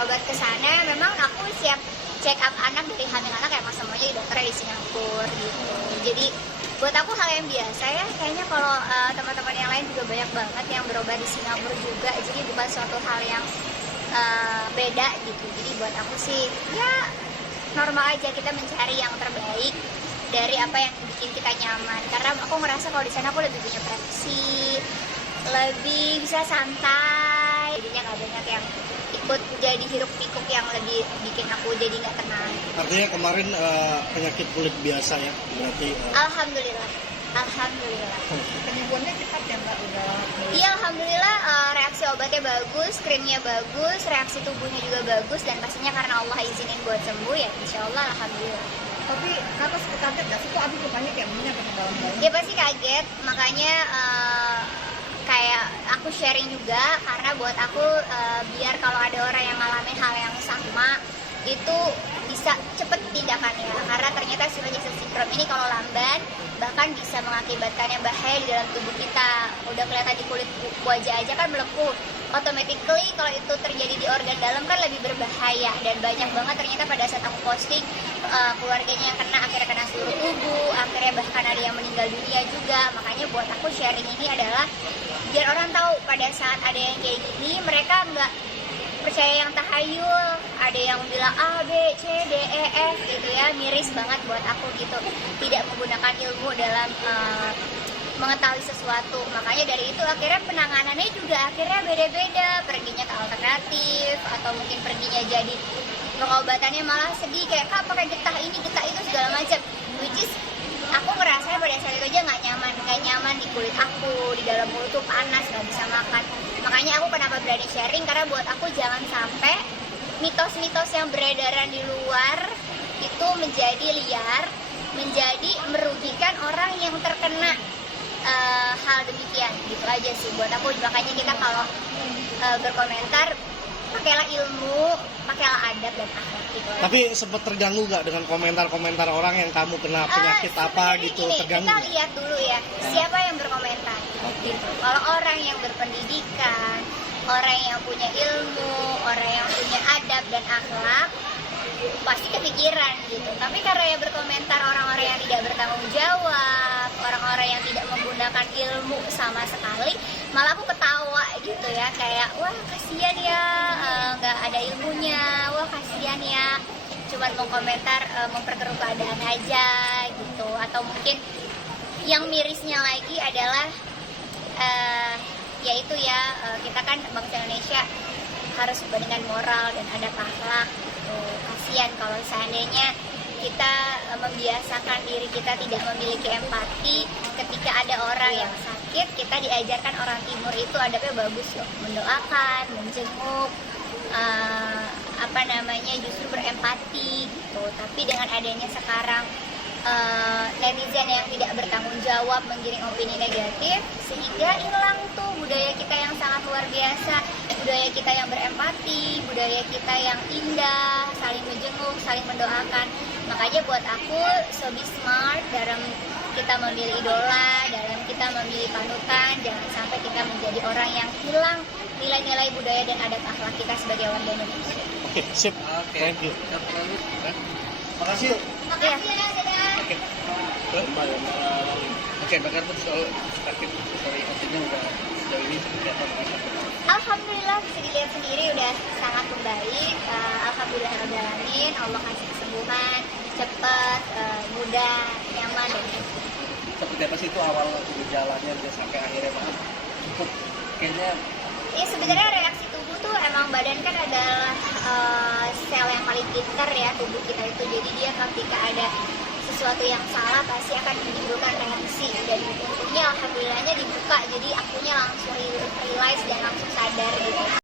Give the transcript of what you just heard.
berobat ke sana, memang aku siap check up anak dari hamil anak emang semuanya di dokternya di Singapura gitu. Jadi buat aku hal yang biasa ya, kayaknya kalau teman-teman yang lain juga banyak banget yang berobat di Singapura juga, jadi bukan suatu hal yang beda gitu. Jadi buat aku sih ya normal aja, kita mencari yang terbaik dari apa yang bikin kita nyaman. Karena aku ngerasa kalau di sana aku lebih punya privacy, lebih bisa santai, jadinya nggak banyak yang ikut jadi hiruk pikuk yang lebih bikin aku jadi nggak tenang. Artinya kemarin penyakit kulit biasa ya, berarti Alhamdulillah. Penyembuhannya cepat ya Mbak, udah? Iya, alhamdulillah, reaksi obatnya bagus, krimnya bagus, reaksi tubuhnya juga bagus, dan pastinya karena Allah izinin buat sembuh ya, insya Allah alhamdulillah. Tapi kakak sempat kaget nggak sih, kok Abi mukanya kayak begini apa dalam-dalam? Ya pasti kaget, makanya kayak aku sharing juga, karena buat aku biar kalau ada orang yang ngalamin hal yang sama itu bisa cepet tindakannya, karena ternyata si Johnson syndrome ini kalau lamban bahkan bisa mengakibatkannya bahaya di dalam tubuh kita. Udah kelihatan di kulit wajah aja kan melepuh, automatically kalau itu terjadi di organ dalam kan lebih berbahaya. Dan banyak banget ternyata pada saat aku posting, keluarganya yang kena, akhirnya kena seluruh tubuh, akhirnya bahkan ada yang meninggal dunia juga. Makanya buat aku sharing ini adalah biar orang tahu pada saat ada yang kayak gini, mereka nggak percaya yang tahayul, ada yang bilang A, B, C, D, E, F gitu ya, miris banget buat aku gitu, tidak menggunakan ilmu dalam mengetahui sesuatu. Makanya dari itu akhirnya penanganannya juga akhirnya beda-beda, perginya ke alternatif, atau mungkin perginya jadi pengobatannya malah sedih, kayak Kak pakai getah ini, getah itu, segala macam, which is aku ngerasa pada saat itu aja nggak nyaman di kulit aku, di dalam mulut tuh panas, nggak bisa makan. Makanya aku kenapa berani sharing, karena buat aku jangan sampai mitos-mitos yang beredaran di luar itu menjadi liar, menjadi merugikan orang yang terkena hal demikian. Gitu aja sih buat aku. Makanya kita kalau berkomentar, pakailah ilmu, pakailah adab dan akhlak gitu. Tapi sempat terganggu nggak dengan komentar-komentar orang yang kamu kena penyakit apa gitu? Gini, terganggu? kita lihat dulu ya, siapa yang berkomentar. Gitu. Kalau orang yang berpendidikan, orang yang punya ilmu, orang yang punya adab dan akhlak, pasti kepikiran gitu. Tapi karena yang berkomentar orang-orang yang tidak bertanggung jawab, orang-orang yang tidak menggunakan ilmu sama sekali, malah aku ketawa gitu ya, kayak wah kasihan ya, nggak ada ilmunya, wah kasihan ya, cuman mau komentar memperkeruh keadaan aja gitu. Atau mungkin yang mirisnya lagi adalah yaitu ya, kita kan bangsa Indonesia harus dengan moral dan adab akhlak gitu. Kasihan kalau seandainya kita membiasakan diri kita tidak memiliki empati ketika ada orang yang sakit. Kita diajarkan orang timur itu adabnya bagus loh, mendoakan, menjenguk, justru berempati gitu. Tapi dengan adanya sekarang netizen yang tidak bertanggung jawab menggiring opini negatif, sehingga hilang tuh budaya kita yang sangat luar biasa, budaya kita yang berempati, budaya kita yang indah, saling menjenguk, saling mendoakan. Makanya buat aku, so be smart dalam kita memilih idola, dalam kita memilih panutan. Jangan sampai kita menjadi orang yang hilang nilai-nilai budaya dan adab akhlak kita sebagai warga Indonesia. Oke, sip. Thank you. Makasih. Makasih ya, dadah. Oke, Mbak Karpet soal perspektif dari artinya udah sejauh ini seperti apa? Alhamdulillah bisa dilihat sendiri udah sangat membaik. Alhamdulillah rabbil alamin, Allah kasih kesembuhan cepat, mudah, nyaman dan Seperti apa sih itu awal gejalanya dia sampai akhirnya banget cukup kayaknya? ya sebenarnya reaksi tubuh tuh emang badan kan adalah sel yang paling pintar ya tubuh kita itu. Jadi dia ketika ada sesuatu yang salah pasti akan menimbulkan reaksi, dan untungnya alhamdulillahnya dibuka, jadi akunya langsung realize dan langsung sadar gitu.